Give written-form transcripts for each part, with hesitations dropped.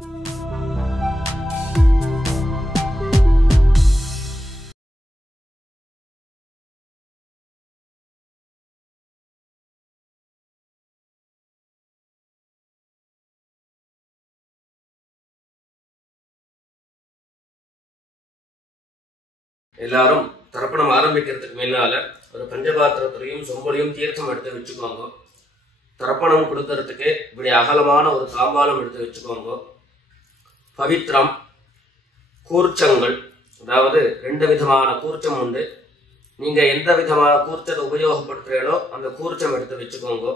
எல்லாரும் தர்ப்பணம் ஆரம்பிக்கிறதுக்கு முன்னால ஒரு பஞ்சபாத்திரத்திலையும் சொம்பலையும் தீர்த்தம் எடுத்து வச்சுக்கோங்க. தர்ப்பணம் கொடுக்கறதுக்கு இப்படி அகலமான ஒரு தாம்பாலம் எடுத்து வச்சுக்கோங்க. பவித்திரம், கூர்ச்சங்கள், அதாவது 2 விதமான கூர்ச்சம் உண்டு. நீங்க எந்த விதமான கூர்ச்சத்தை உபயோகப்படுத்துறீங்களோ அந்த கூர்ச்சம் எடுத்து வச்சுக்கோங்க.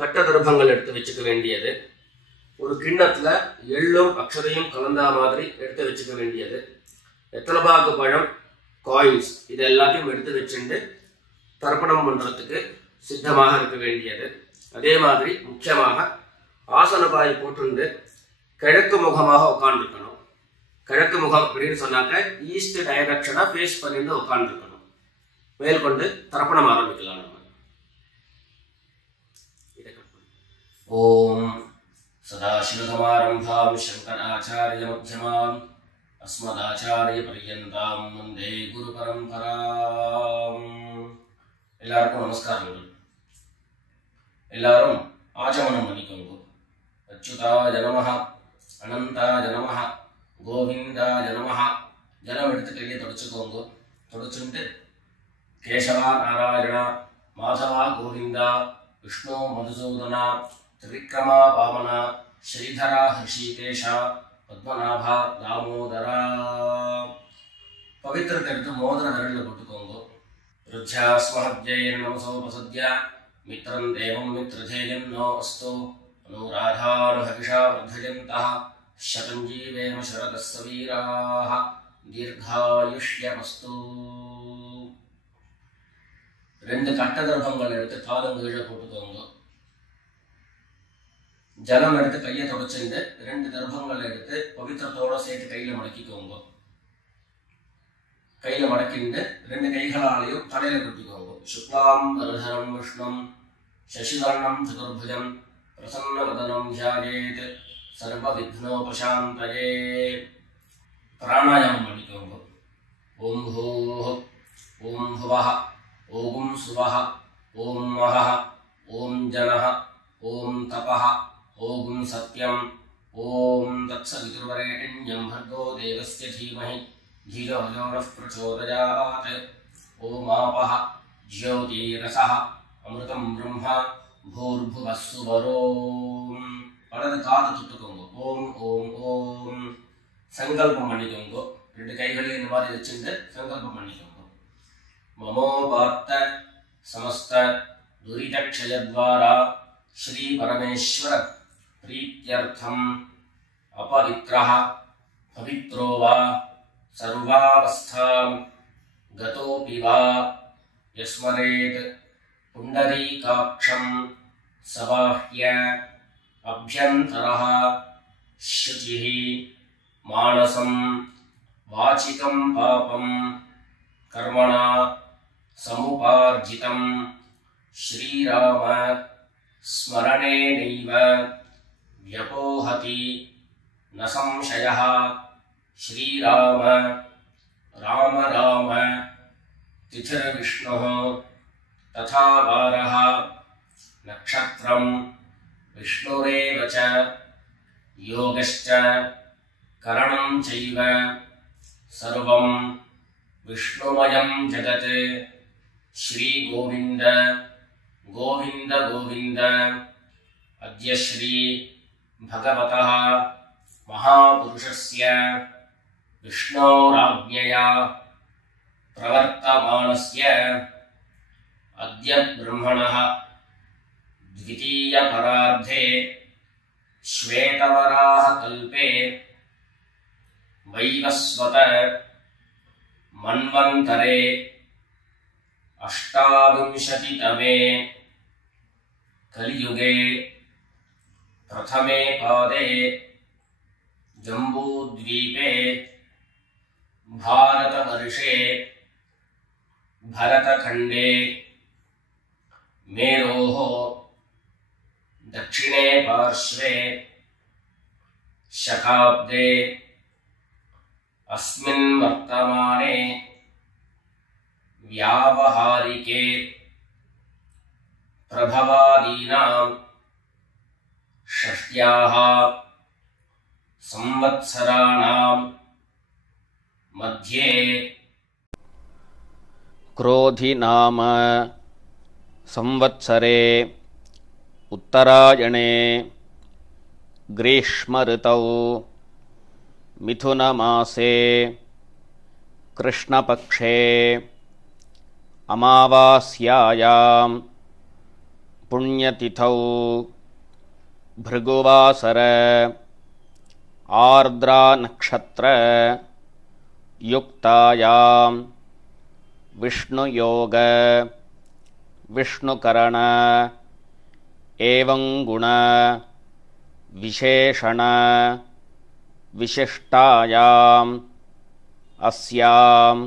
கட்ட தர்ப்பங்கள் எடுத்து வச்சுக்க வேண்டியது. ஒரு கிண்ணத்துல எள்ளும் அக்ஷதையும் கலந்தா மாதிரி எடுத்து வச்சுக்க வேண்டியது. வெத்தலைபாக்கு பழம், காயின்ஸ், இது எல்லாத்தையும் எடுத்து வச்சுட்டு தர்ப்பணம் பண்றதுக்கு சித்தமாக இருக்க வேண்டியது. அதே மாதிரி முக்கியமாக ஆசனபாய் போட்டு கிழக்கு முகமாக உட்காந்துருக்கணும். கிழக்கு முகம் அப்படின்னு சொன்னாக்க ஈஸ்ட் டைரக்ஷனா ஃபேஸ் பண்ணிட்டு உட்காந்துருக்கணும். மேற்கொண்டு தர்ப்பணம் ஆரம்பிக்கலாம். நம்ம ஓம் சதாசிவசமாரம்பாம் சங்கராச்சாரிய மத்யமாம் அஸ்மதாச்சாரிய பர்யந்தாம் வந்தே குரு பரம்பராம். எல்லாருக்கும் நமஸ்காரங்கள். எல்லாரும் ஆச்சமனம் பண்ணிக்கோங்க. அச்சுதாய நமஹ, அனந்தாய நமஹ, கோவிந்தாய நமஹ. ஜலம் எடுத்து கையை தொடச்சுக்கோங்க. தொடச்சுட்டு கேசவா நாராயணா, மாதவா கோவிந்தா, விஷ்ணு மதுசூதனா, திரிவிக்ரமா வாமனா, ஸ்ரீதரா ஹிருஷிகேஷா, பத்மநாபா தாமோதரா. பவித்திரத்தை எடுத்து மோதிர விரலில் போட்டுக்கோங்க. ருத்யாஸ்மஹத்யைர் நமசோபசத்ய மித்ரம் தேவம் மித்ரதேயம் நோ அஸ்து அனுராதானுஹவிஷா வர்தயந்தः சதம் ஜீவேம சரதஸ்ஸ வீராः தீர்காயுஷ்யமஸ்து. 2 கட்ட தர்ப்பங்கள் எடுத்து காலங்கீழ போட்டுக்கோங்க. ஜலம் எடுத்து கையை தொடச்சுட்டு 2 தர்ப்பங்கள் எடுத்து பவித்திரத்தோட சேர்த்து கையில மடக்கிக்கோங்க. கையில மடக்கிட்டு 2 கைகளாலையும் தலையில குத்திக்கோங்க. சுக்லாம் வரதரம் விஷ்ணும் சசிவர்ணம் சதுர்புஜம் பிரசன்னவதனம் தியாயேத் சர்வ விக்னோபசாந்தயே. பிராணாயாமம் பண்ணிக்கோங்க. ஓம் பூஹ், ஓம் புவஹ, ஓம் சுவஹ, ஓம் மஹஹ, ஓம் ஜனஹ, ஓம் தபஹ, ஓம் சத்யம், ஓம் தத்சவிதுர்வரேண்யம் भर्गो देवस्य धीमहि धियो यो नः प्रचोदयात्. ஓம் ஆபஹ ஜ்யோதிரசஹ அமிர்தம் பிரம்மா பூர்புவः சுவரோம். வலது காது தொட்டுக்கோங்க. ஓம் ஓம் ஓம். சங்கல்பம் பண்ணிக்கோங்க. 2 கைகளையும் இந்த மாதிரி வச்சுட்டு சங்கல்பம் பண்ணிக்கோங்க. மமோபாத்த சமஸ்த துரிதக்ஷயத்வாரா ஸ்ரீ பரமேஸ்வர प्रीत्यर्थम अपवित्रः पवित्रो वा सर्वावस्थां गतोऽपि वा यस्मरेत् पुण्डरीकाक्षं सबाह्य अभ्यन्तरः शुचिः मानसं वाचिकं पापं कर्मणा समुपार्जितं श्रीराम स्मरणेनैव व्यपोहति न संशयः. श्रीराम राम राम तिथिर्विष्णुः तथा वारः नक्षत्रं विष्णुरेव च योगश्च करणं चैव सर्वं विष्णुमयं जगत्. श्री गोविंद गोविंद गोविंद. अद्य श्री भगवतः महापुरुषस्य विष्णोराज्ञया प्रवर्तमानस्य अद्य ब्रह्मणः द्वितीयपरार्धे श्वेतवराह कल्पे वैवस्वत मन्वन्तरे 28तमे कलियुगे प्रथमे पादे जम्बूद्वीपे भारतवर्षे भरतखण्डे मेरोः दक्षिणे पार्श्वे शकाब्दे अस्मिन् वर्तमाने व्यावहारिके प्रभवादीनां षष्ट्याः संवत्सराणां मध्ये क्रोधि नाम संवत्सरे उत्तरायणे ग्रीष्मऋतौ मिथुनमासे कृष्णपक्षे अमावास्यायां पुण्यतिथौ भृगुवासर आर्द्रा नक्षत्र युक्तायां विष्णुयोग विष्णुकरण एवं गुण विशेषण विशिष्टायाम् अस्याम्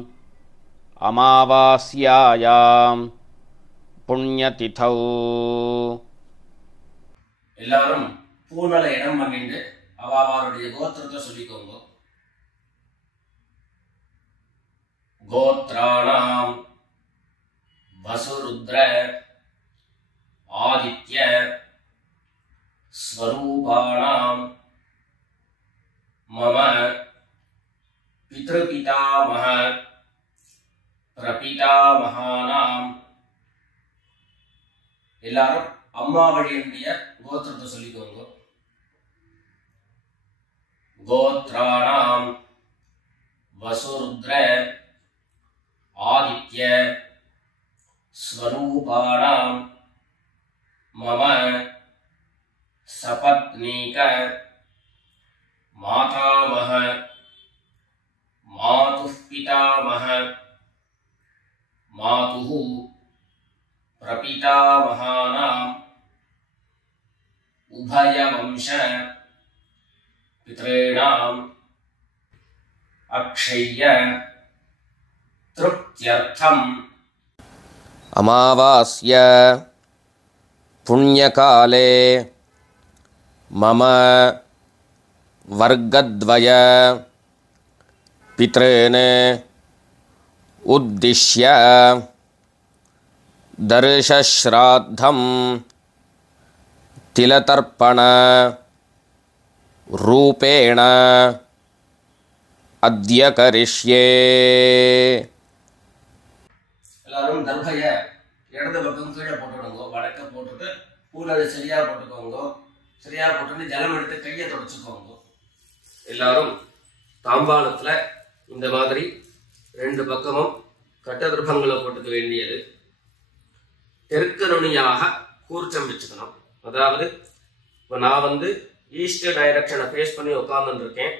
अमावास्यायां पुण्यतिथौ எல்லாரும் பூனல இடம் பண்ணிட்டு அவளுடைய கோத்திரத்தை சொல்லிக்கோங்க. கோத்ராணாம் வசுருத்ர ஆதித்ய ஸ்வரூபாணாம் மம பித்ருபிதாமஹ பிரபிதாமஹானாம். எல்லாரும் அம்மா வழியுடைய கோத்திரத்தை சொல்லிக்கோங்க. கோத்ராணாம் வசுருத்ர ஆதித்ய ஸ்வரூபாணாம் மம சபத்னீக மாதாமஹ மாதுः பிதாமஹ மாதுः பிரபிதாமஹானாம் உபயவம்ச பித்ॄணாம் அக்ஷய்ய திருப்த்யர்த்தம். अमावास्य पुण्यकाले मम वर्गद्वय पितॄन् उद्दिश्य दर्शश्राद्धं तिलतर्पण रूपेण अद्य करिष्ये. எல்லாரும் தர்பைய இடது பக்கம் கீழே போட்டுடுங்க. வடக்க போட்டுட்டு பூனலை சரியா போட்டுக்கோங்க. சரியா போட்டுட்டு ஜலம் எடுத்து கையை தொடச்சுக்கோங்க. எல்லாரும் தாம்பாளத்துல இந்த மாதிரி ரெண்டு பக்கமும் கட்ட திருப்பங்களை போட்டுக்க வேண்டியது. தெற்கு நுனியாக கூர்ச்சம் வச்சுக்கணும். அதாவது இப்போ நான் ஈஸ்ட் டைரக்ஷனை ஃபேஸ் பண்ணி உட்கார்ந்துட்டு இருக்கேன்.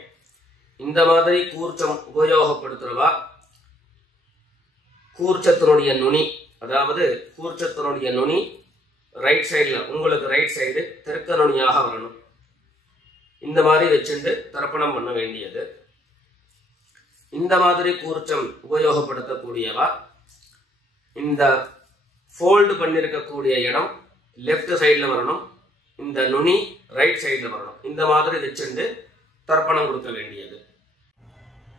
இந்த மாதிரி கூர்ச்சம் உபயோகப்படுத்துறவா கூர்ச்சத்தினுடைய நுனி, அதாவது கூர்ச்சத்தினுடைய நுனி ரைட் சைடில், உங்களுக்கு ரைட் சைடு தெற்கு நுனியாக வரணும். இந்த மாதிரி வச்சுட்டு தர்ப்பணம் பண்ண வேண்டியது. இந்த மாதிரி கூர்ச்சம் உபயோகப்படுத்தக்கூடியவா இந்த ஃபோல்டு பண்ணியிருக்கக்கூடிய இடம் லெஃப்ட் சைடில் வரணும். இந்த நுனி ரைட் சைடில் வரணும். இந்த மாதிரி வச்சுட்டு தர்ப்பணம் கொடுக்க வேண்டியது.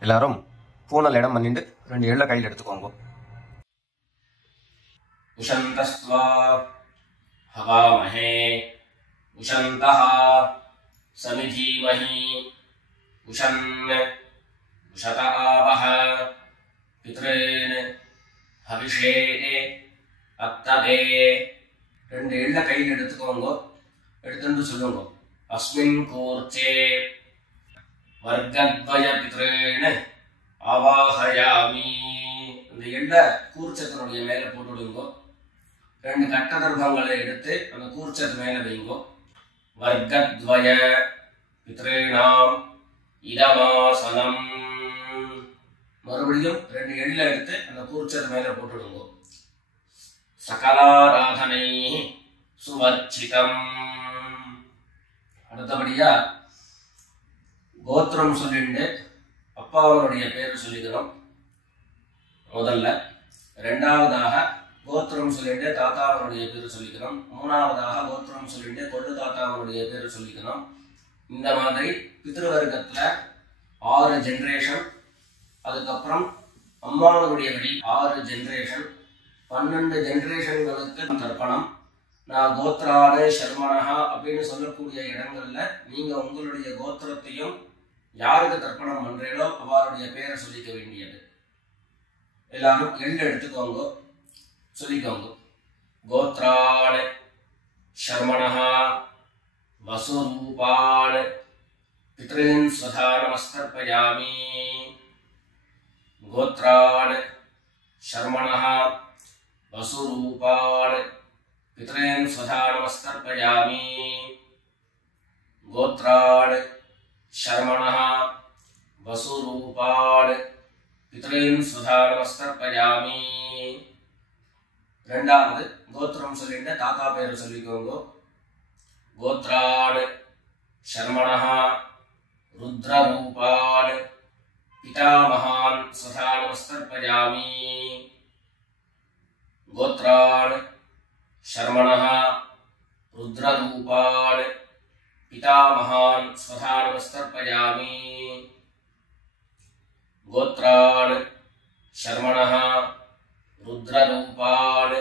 எல்லாரும் பூனல் இடம் பண்ணிட்டு ரெண்டு எள்ள கையில் எடுத்துக்கோங்க. உஷந்தஸ்வா ஹவாமஹே உஷந்தஹ சமிதீமஹி உஷன் உஷத ஆவஹ பித்ரேன் ஹவிஷே அத்ததே. ரெண்டு எள்ள கையில் எடுத்துக்கோங்க. எடுத்துட்டு சொல்லுங்க. அஸ்மின் கூர்ச்சே வர்க்கத்வய பித்ரேன் ஆவாஹயாமி. இந்த எள்ள கூர்ச்சத்தினுடைய மேல போட்டுடுங்க. ரெண்டு கட்ட தர்ப்பங்களை எடுத்து அந்த கூர்ச்சத்து மேல வைங்க. வர்க்கத்வய பித்ரேணாம் இதமாசனம். மறுபடியும் ரெண்டு எள்ள எடுத்து அந்த கூர்ச்சத்து மேல போட்டுடுங்க. சகலாராதனை சுவர்ச்சிதம். அடுத்தபடியா கோத்திரம் சொல்லிட்டு அப்பாவனுடைய பேர் சொல்லிக்கிறோம் முதல்ல. ரெண்டாவதாக கோத்திரம் சொல்லிட்டு தாத்தாவனுடைய பேர் சொல்லிக்கிறோம். மூணாவதாக கோத்திரம் சொல்லிட்டு கொள்ளு தாத்தாவனுடைய பேர் சொல்லிக்கிறோம். இந்த மாதிரி பித்ருவர்க்கத்துல 6 ஜெனரேஷன், அதுக்கப்புறம் அம்மாவனுடைய வழி 6 ஜெனரேஷன், 12 ஜெனரேஷன்களுக்கு தர்ப்பணம். நான் கோத்ரானு சர்மனஹா அப்படின்னு சொல்லக்கூடிய இடங்கள்ல நீங்க உங்களுடைய கோத்திரத்தையும் யாருக்கு தர்ப்பணம் பண்றீங்களோ அவருடைய பேரை சொல்லிக்க வேண்டியது. எல்லாரும் எள்ளு எடுத்துக்கோங்க, சொல்லிக்கோங்க. கோத்ரானு சர்மனஹா வசுரூபான் பித்ருன் ஸ்வதா நமஸ்தர்ப்பயாமி. கோத்ரான் சர்மணஹா வசுரூபான் பித்ருன் ஸ்வதா நமஸ்தர்ப்பயாமி. கோத்ரான் சர்மணஹா வசுரூபான் பித்ருன் ஸ்வதா நமஸ்தர்ப்பயாமி. ரெண்டாவது கோத்திரம் சொல்லிட்டு தாத்தா பேரு சொல்லிக்கோங்க. கோத்ரான் சர்மணஹா ருத்ரரூபான் பிதாமகான் ஸ்வதா நமஸ்தர்ப்பயாமி. கோத்ரான் சர்மணஹா ருத்ரரூபான் பிதாமகான் ஸ்வதா நமஸ்தர்ப்பயாமி. கோத்ரான் சர்மணஹா ருத்ரரூபான்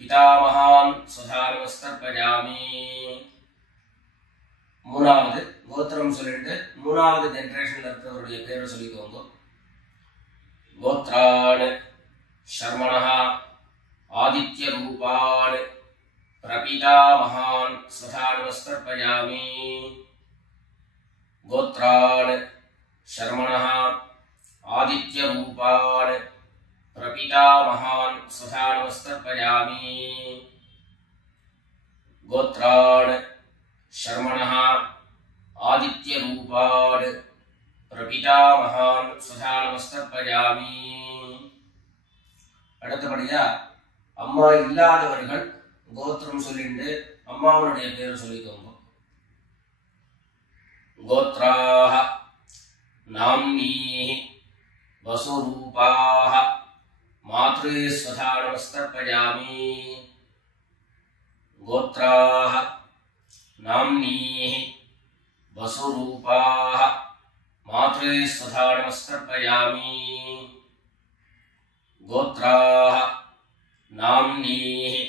பிதாமகான் ஸ்வதா நமஸ்தர்ப்பயாமி. மூணாவது கோத்திரம் சொல்லிட்டு மூணாவது ஜெனரேஷன்ல இருக்கிறவருடைய பேரை சொல்லிக்கோங்க. கோத்ரான் சர்மணஹா ஆதித்ய ரூபான் பிரபிதாமகான் ஸ்வதா நமஸ்தர்ப்பயாமி. கோத்ரான் சர்மணஹா ஆதித்ய ரூபான் பிரபிதாமகான் ஸ்வதா நமஸ்தர்ப்பயாமி. கோத்ரான் சர்மணஹா ஆதித்ய ரூபான் பிரபிதாமகான் ஸ்வதா நமஸ்தர்ப்பயாமி. அடுத்தபடியா அம்மா இல்லாதவர்கள் கோத்திரம் சொல்லிட்டு அம்மாவனுடைய பேர் சொல்லிக்கோங்க. கோத்ராஹ நாம்னீஹி வசுரூபாஹ மாத்ரு ஸ்வதா நமஸ்தர்ப்பயாமி. கோத்ராஹ நாம்னீஹி வசுரூபாஹ மாத்ரு ஸ்வதா நமஸ்தர்ப்பயாமி. கோத்ராஹ நாம்னீஹி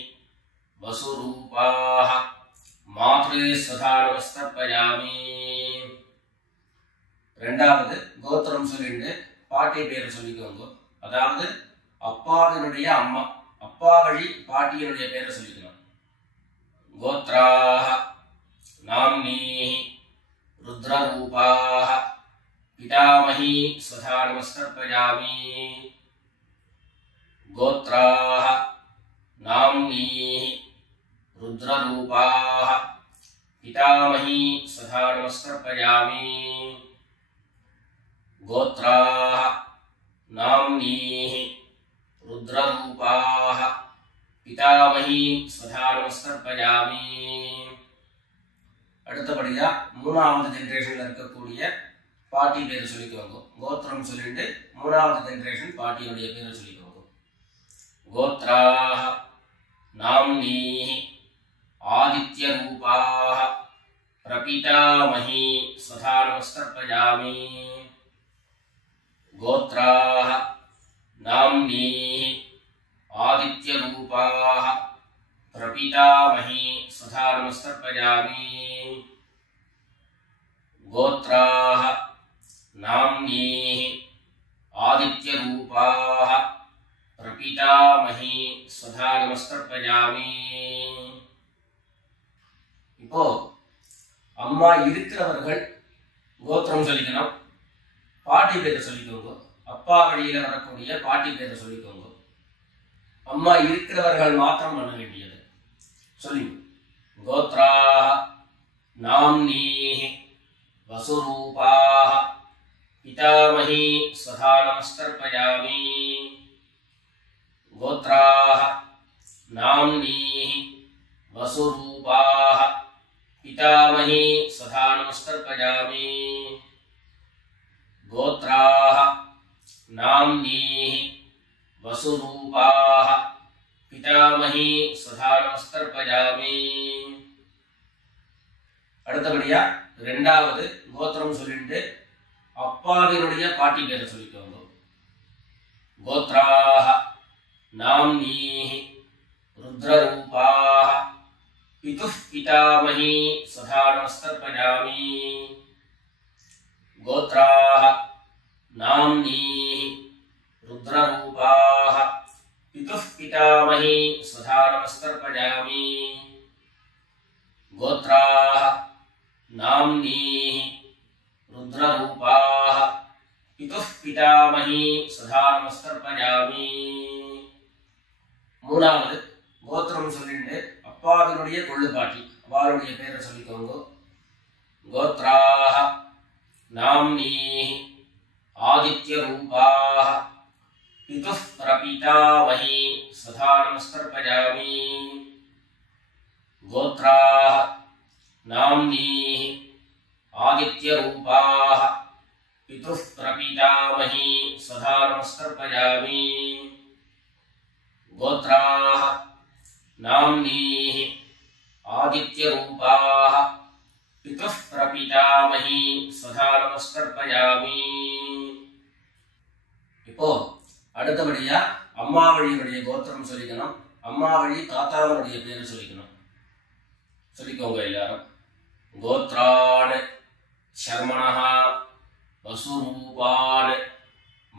வசுரூபாஹ மாத்ரு ஸ்வதா நமஸ்தர்ப்பயாமி. ரெண்டாவது கோத்திரம் சொல்லிட்டு பாட்டி பேர் சொல்லிக்கோங்க. அதாவது அப்பாவினுடைய அம்மா, அப்பா வழி பாட்டியினுடைய பேரை சொல்லிக்கணும். கோத்ராஹ நாம்னீஹி ருத்ரரூபாஹ பிதாமஹி ஸ்வதா நமஸ்தர்ப்பயாமி. கோத்ராஹ நாம்னீஹி ருத்ரரூபாஹ பிதாமஹி ஸ்வதா நமஸ்தர்ப்பயாமி. கோத்ராஹ நாம்னீஹி ருத்ரரூபாஹ பிதாமஹி ஸ்வதா நமஸ்தர்ப்பயாமி. அடுத்தபடியா மூணாவது ஜெனரேஷன்ல இருக்கக்கூடிய பாட்டி பேர் சொல்லிக்கோங்க. கோத்திரம் சொல்லிட்டு மூணாவது ஜெனரேஷன் பாட்டியுடைய பேர் சொல்லிக்கோங்க. கோத்ராஹ நாம்னீஹி ஆதித்ய ரூபாஹ பிரபிதாமஹி ஸ்வதா நமஸ்தர்ப்பயாமி. கோத்ராஹ நாம்னீஹி ஆதித்ய ரூபாஹ பிரபிதாமஹி ஸ்வதா நமஸ்தர்ப்பயாமி. கோத்ராஹ நாம்னீஹி ஆதித்ய ரூபாஹ பிரபிதாமஹி ஸ்வதா நமஸ்தர்ப்பயாமி. இப்போ அம்மா இருக்கிறவர்கள் கோத்திரம் சொல்லிக்கணும், பாட்டி பேரை சொல்லிக்கோங்க. அப்பா வழியில வரக்கூடிய பாட்டி பேரை சொல்லிக்கோங்க. அம்மா இருக்கிறவர்கள் மாத்திரம் பண்ண வேண்டியது சொல்லி. கோத்ராஹ நாம்னீஹி வசுரூபாஹ பிதாமஹி ஸ்வதா நமஸ்தர்ப்பயாமி. கோத்ராஹ நாம்னீஹி வசுரூபாஹ பிதாமஹி ஸ்வதா நமஸ்தர்ப்பயாமி. கோத்ராஹ நாம்னீஹி வசுரூபாஹ பிதாமஹி ஸ்வதா நமஸ்தர்ப்பயாமி. அடுத்தபடியா ரெண்டாவது கோத்திரம் சொல்லிட்டு அப்பாவினுடைய பாட்டி பேரை சொல்லிக்கோங்க. கோத்ராஹ நாம்னீஹி ருத்ரரூபாஹ பிதுஹ் பிதாமஹி சதா நமஸ்தர்ப்பயாமி. கோத்ராஹ நாம்னீஹி ருத்ரரூபாஹ பிதுஹ் பிதாமஹி சதா நமஸ்தர்ப்பயாமி. கோத்ராஹ நாம்னீஹி ருத்ரரூபாஹ பிதுஹ் பிதாமஹி சதா நமஸ்தர்ப்பயாமி. மூணாவது கோத்திரம் சொல்லிட்டு அப்பாவினுடைய கொள்ளுப்பாட்டி அவளுடைய பேரை சொல்லிக்கோங்க. கோத்ராஹ நாம்னீஹி ஆதித்யரூபாஹ பிதுஹ் பிரபிதாமஹி சதா நமஸ்தர்ப்பயாமி. கோத்ராஹ நாம்னீஹி ஆதித்யரூபாஹ பிதுஹ் பிரபிதாமஹி சதா நமஸ்தர்ப்பயாமி. கோத்ராஹ நாம்னீஹி ஆதித்யரூபாஹ பிதுஹ் பிரபிதாமஹி சதா நமஸ்தர்ப்பயாமி. இப்போ அடுத்தபடியா அம்மா வழியுடைய கோத்திரம் சொல்லிக்கணும். அம்மா வழி தாத்தாவனுடைய பேரு சொல்லிக்கணும். சொல்லிக்கோங்க எல்லாரும். கோத்ரான் சர்மணஹ வசுரூபான்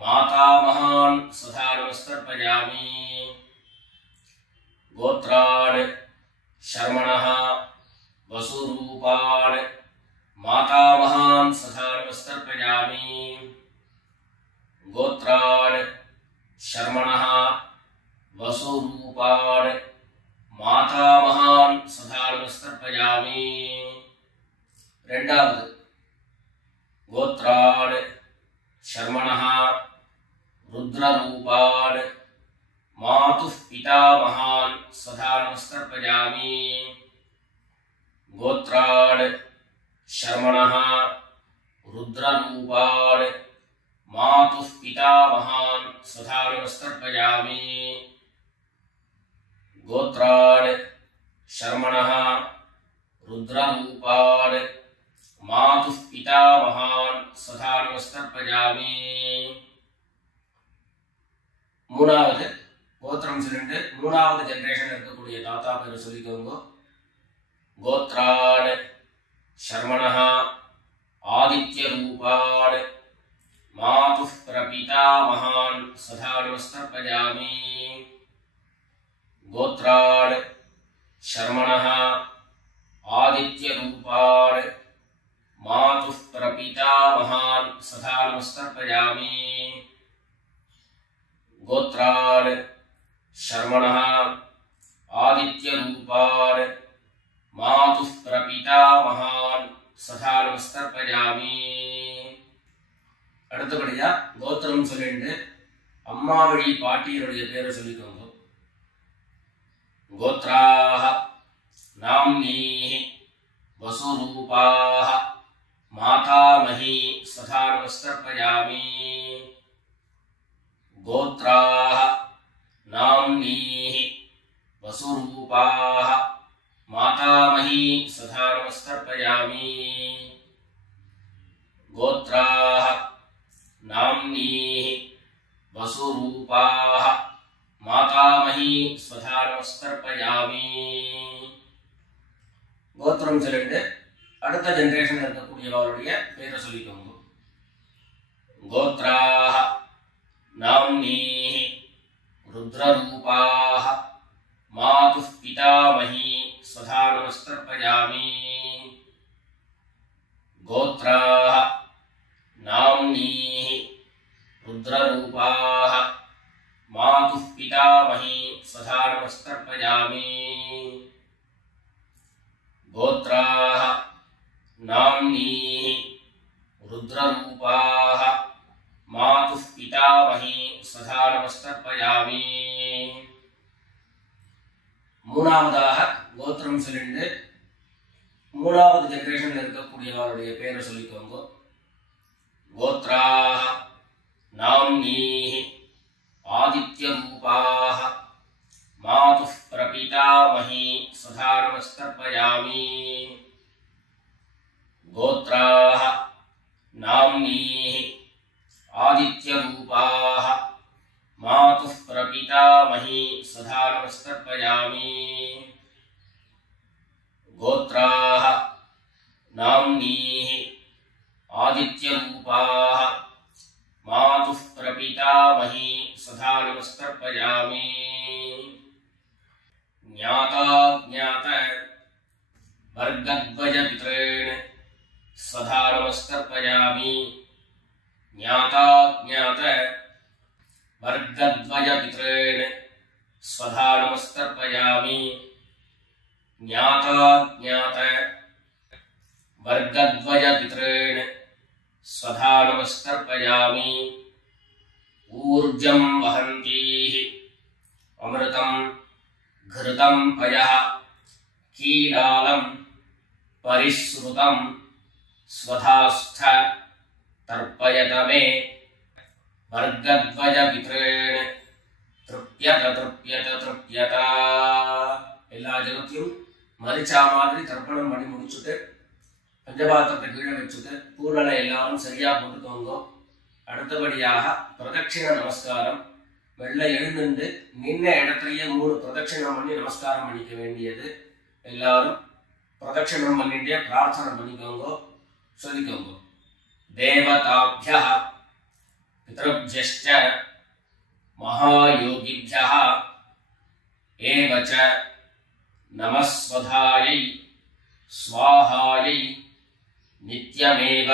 மாதாமகான் சதா நமஸ்தர்ப்பயாமி. கோத்ரான் சர்மணஹ வசுரூபான் மாதாமகான் சதா நமஸ்தர்ப்பயாமி. கோத்ரான் சர்மணஹ வசுரூபான் மாதாமகான் சதா நமஸ்தர்ப்பயாமி. ரெண்டாவது கோத்ரான் சர்மணஹ ருத்ரரூபான் மாதுஹ் பிதாமகான் சதா நமஸ்தர்ப்பயாமி. கோத்ரான் சர்மணஹ ருத்ரரூபான் மாதுஹ் பிதாமகான் சதா நமஸ்தர்ப்பயாமி. கோத்ரான் சர்மணஹ ருத்ரரூபான் மாதுஹ் பிதாமகான் சதா நமஸ்தர்ப்பயாமி. மூணாவது கோத்திரம் சொல்லிட்டு மூணாவது ஜெனரேஷன் இருக்கக்கூடிய தாத்தா பேரை சொல்லிக்கோங்க. கோத்ரான் சர்மணஹ ஆதித்யரூபான் மாதுஹ் பிரபிதாமகான் சதா நமஸ்தர்ப்பயாமி. கோத்ரான் சர்மணஹ ஆதித்யரூபான் மாதுஹ் பிரபிதாமகான் சதா நமஸ்தர்ப்பயாமி. கோத்ரான் சர்மணஹ ஆதித்யரூபான் மாதுஹ் பிரபிதாமகான் சதா நமஸ்தர்ப்பயாமி. அடுத்தபடியா கோத்திரம் சொல்லிட்டு அம்மா வழி பாட்டியருடைய பேரை சொல்லிக்கோங்க. கோத்ராஹ நாம்னீஹி வசுரூபாஹ மாதாமஹி சதா நமஸ்தர்ப்பயாமி. கோத்ராஹ நாம்னீஹி வசுரூபாஹ மாதாமஹி சதா நமஸ்தர்ப்பயாமி. கோத்ராஹ நாம்னீஹி வசுரூபாஹ மாதாமஹி சதா நமஸ்தர்ப்பயாமி. கோத்திரம் சொல்லிட்டு அடுத்த ஜெனரேஷன் இருக்கக்கூடியவருடைய பேரை சொல்லிக்கோங்க. கோத்ராஹ நாம்னீஹி ருத்ரரூபாஹ மாதுஹ் பிதாமஹி சதா நமஸ்தர்ப்பயாமி. கோத்ராஹ நாம்னீஹி ருத்ரரூபாஹ மாதுஹ் பிதாமஹி சதா நமஸ்தர்ப்பயாமி. கோத்ராஹ நாம்னீஹி ருத்ரரூபாஹ மாதுஹ் பிதாமஹி சதா நமஸ்தர்ப்பயாமி. மூணாவதாக கோத்திரம் சொல்லிட்டு மூணாவது ஜெனரேஷன்ல இருக்கக்கூடியவருடைய பேரை சொல்லிக்கோங்க. கோத்ராஹ நாம்னீஹி ஆதித்யரூபாஹ மாதுஹ் பிரபிதாமஹி சதா நமஸ்தர்ப்பயாமி. गोत्राः नाम्नीः आदित्यरूपाः मातुः प्रपितामही सदा नमस्तर्पयामि। गोत्राः नाम्नीः आदित्यरूपाः मातुः प्रपितामही सदा नमस्तर्पयामि। ज्ञाता ज्ञात वर्गद्वयपितॄन् सदा नमस्तर्पयामि। ज्ञाता ज्ञात वर्गद्वयपितॄन् सदा नमस्तर्पयामि। ज्ञाता ज्ञात वर्गद्वयपितॄन् सदा नमस्तर्पयामि। ऊर्जं वहन्तीः अमृतं घृतं पयः कीलालं परिश्रुतं स्वधास्थ तर्पयत मे। वर्गद्वयपितॄन् तृप्यत तृप्यत तृप्यत। எல்லா ஜனத்தையும் மரிச்சா மாதிரி தர்ப்பணம் பண்ணி முடிச்சுட்டு பஞ்சபாத்திரத்தை கீழே வச்சுட்டு பூர்ணனை எல்லாரும் சரியா போட்டுக்கோங்க. அடுத்தபடியாக பிரதட்சிண நமஸ்காரம். வெள்ளை எழுந்து நின்ன இடத்துலயே 3 பிரதட்சிணம் பண்ணி நமஸ்காரம் பண்ணிக்க வேண்டியது. எல்லாரும் பிரதட்சிணம் பண்ணிட்டே பிரார்த்தனை பண்ணிக்கோங்க, சொல்லிக்கோங்க. தேவதாப்யः பித்ருभ्यश्च महायोगिभ्यः एव च नमस्वधायै स्वाहायै नित्यमेव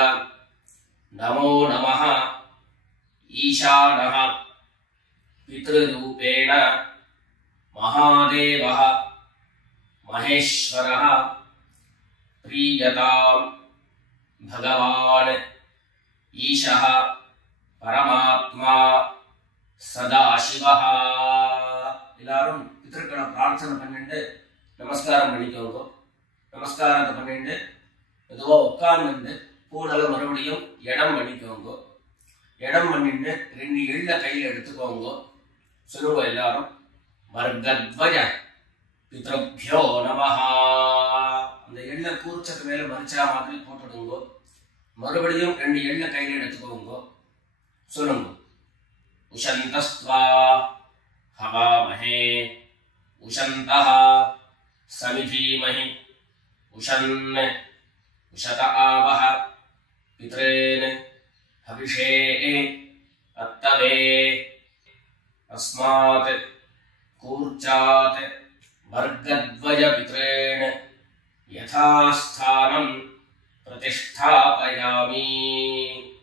नमो नमः। ईशानः पितृरूपेण महादेवः महेश्वरः प्रीयतां भगवान् ईशः परमात्मा सदाशिवः। எல்லாரும் பிதர்களை பிரார்த்தனை பண்ணிட்டு நமஸ்காரம் பண்ணிக்கோங்க. நமஸ்காரத்தை பண்ணிட்டு மெதுவா உட்கார்ந்து பூனல மறுபடியும் இடம் பண்ணிக்கோங்க. இடம் பண்ணிட்டு 2 எள்ள கையில எடுத்துக்கோங்க. சொல்லுங்க எல்லாரும், வர்கத்வய பித்ருभ्यो நமஹ. அந்த எள்ள கூர்ச்சத்து மேல மரிச்சா மாதிரி போட்டுடுங்க. மறுபடியும் 2 எள்ள கையில எடுத்துக்கோங்க. சொல்லுங்க, உஷந்தஸ்த்வா हवामहे उशन्तः समिधीमहि उशन् उशत आवः पितॄन् हविषे अत्तवे। अस्मात् कूर्चात् वर्गद्वयपितॄन् यथास्थानं प्रतिष्ठापयामि।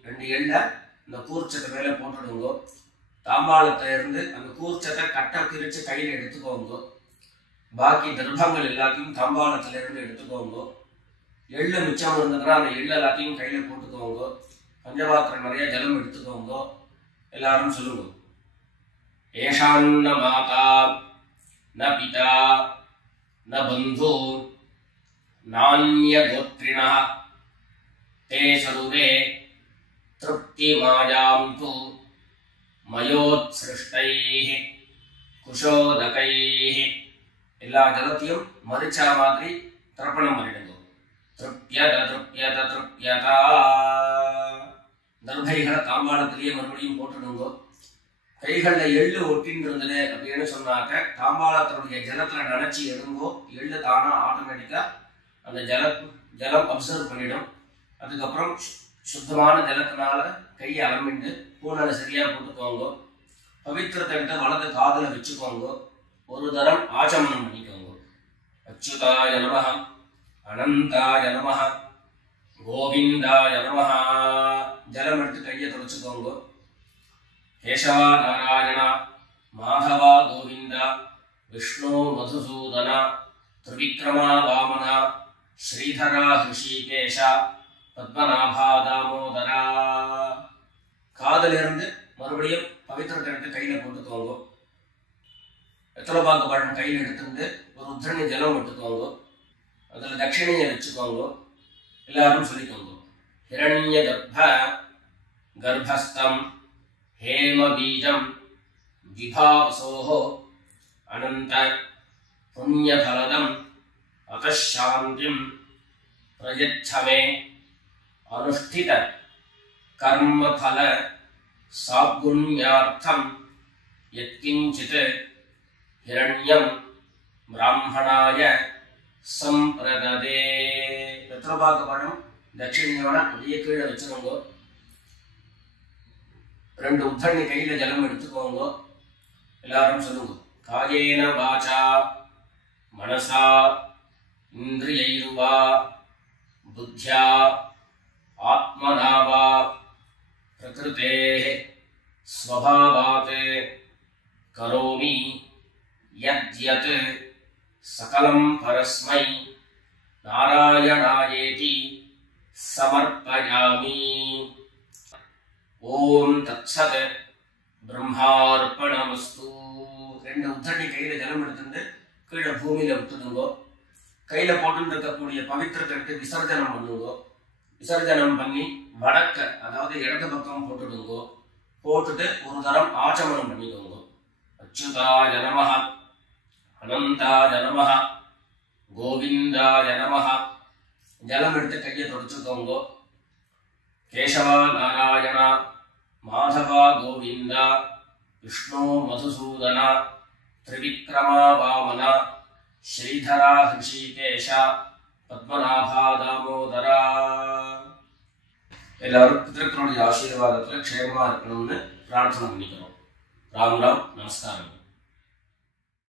2 எள்ள இந்த கூர்ச்சத்து மேல போட்டுடுங்க. தாம்பாளத்துல இருந்து அந்த கூர்ச்சத்தை கட்ட பிரிச்சு கையில எடுத்துக்கோங்க. பாக்கி தர்ப்பங்கள் எல்லாத்தையும் தாம்பாளத்துல இருந்து எடுத்துக்கோங்க. எள்ளு மிச்சம் இருந்ததுன்னா அந்த எள்ளு எல்லாத்தையும் கையில போட்டுக்கோங்க. பஞ்சபாத்திரம் நிறைய ஜலம் எடுத்துக்கோங்க. எல்லாரும் சொல்லுங்க, ஏஷான்ன மாதா ந பிதா ந பந்து நான்ய கோத்ரிணः தே சர்வே திருப்தி மாயாம் து மயோத்ஸ்ருஷ்டைः குஷோதகைः. எல்லா ஜலத்தையும் மரிச்சா மாதிரி தர்ப்பணம் பண்ணிடுங்க. திருப்யத திருப்யத திருப்யதா. தர்பைகளை தாம்பாளத்திலேயே மறுபடியும் போட்டுடுங்க. கைகள்ல எள்ளு ஒட்டின்னு இருந்தது அப்படின்னு சொன்னாக்க தாம்பாளத்தினுடைய ஜலத்துல நினைச்சு எடுங்கோ. எள்ளு தானா ஆட்டோமேட்டிக்கா அந்த ஜலம் அப்சர்வ் பண்ணிடும். அதுக்கப்புறம் சுத்தமான ஜலத்தினால கையை அலம்பிட்டு பூனலை சரியா போட்டுக்கோங்க. பவித்திரத்தை எடுத்து வலது காதுல வச்சுக்கோங்க. ஒரு தரம் ஆச்சமனம் பண்ணிக்கோங்க. அச்சுதாய நமஹ, அனந்தாய நமஹ, கோவிந்தாய நமஹ. ஜலம் எடுத்து கையை தொடச்சுக்கோங்க. கேசவா நாராயண மாதவா கோவிந்த விஷ்ணு மதுசூதன திரிவிக்ரமா வாமன ஸ்ரீதரா ஹிருஷிகேஷ பத்மநாபா தாமோதரா. காதல இருந்து மறுபடியும் பவித்திரத்தை எடுத்து கையில போட்டுக்கோங்க. வெத்தலைபாக்கு பழம் கையில் எடுத்துட்டு ஒரு உத்திரணி ஜலம் எடுத்துக்கோங்க. அதுல தட்சிணையை வச்சுக்கோங்க. எல்லாரும் சொல்லிக்கோங்க, ஹிரண்ய கர்ப்பஸ்தம் हेम बीजं विभावसोः अनंत पुण्यफलदं अतः शान्तिं प्रयच्छ मे अनुष्ठित कर्मफल सागुण्यार्थं यत्किंचित् हिरण्यं ब्राह्मणाय संप्रददे. வெத்தலைபாக்கு பழம் தட்சிணையோட அப்படியே கீழே வச்சுக்கோங்க. 2 உத்தண்ணி கையில ஜலம் எடுத்துக்கோங்க. எல்லாரும் சொல்லுங்க. காயேன வாசா மனசா இந்திரியைர்வா புத்யா ஆத்மனா வா பிரகிருதேஹ ஸ்வபாவாத் கரோமி யத்யத் சகலம் பரஸ்மை நாராயணாயேதி சமர்ப்பயாமி. ஓம் தத்சத் பிரம்மார்ப்பணமஸ்து. 2 உத்தண்ணி கையில ஜலம் எடுத்துட்டு கீழே பூமியில விட்டுடுங்கோ. கையில போட்டுருக்கக்கூடிய பவித்திரத்தை எடுத்து விசர்ஜனம் பண்ணுங்கோ. விசர்ஜனம் பண்ணி வடக்க அதாவது இடது பக்கம் போட்டுடுங்கோ. போட்டுட்டு ஒரு தரம் ஆச்சமனம் பண்ணிக்கோங்க. அச்சுதாய நமஹ, அனந்தாய நமஹ, கோவிந்தாய நமஹ. ஜலம் எடுத்து கையை தொடச்சுக்கோங்க. கேசவா நாராயணா, மாதவா கோவிந்தா, விஷ்ணு மதுசூதனா, திரிவிக்ரமா வாமனா, ஸ்ரீதரா ஹிருஷிகேஷ, பத்மநாபா தாமோதரா. எல்லாரும் பிதர்களுடைய ஆசீர்வாதத்துல க்ஷேமமா இருக்கணும்னு பிரார்த்தனை பண்ணிக்கிறோம். ராம் ராம், நமஸ்காரம்.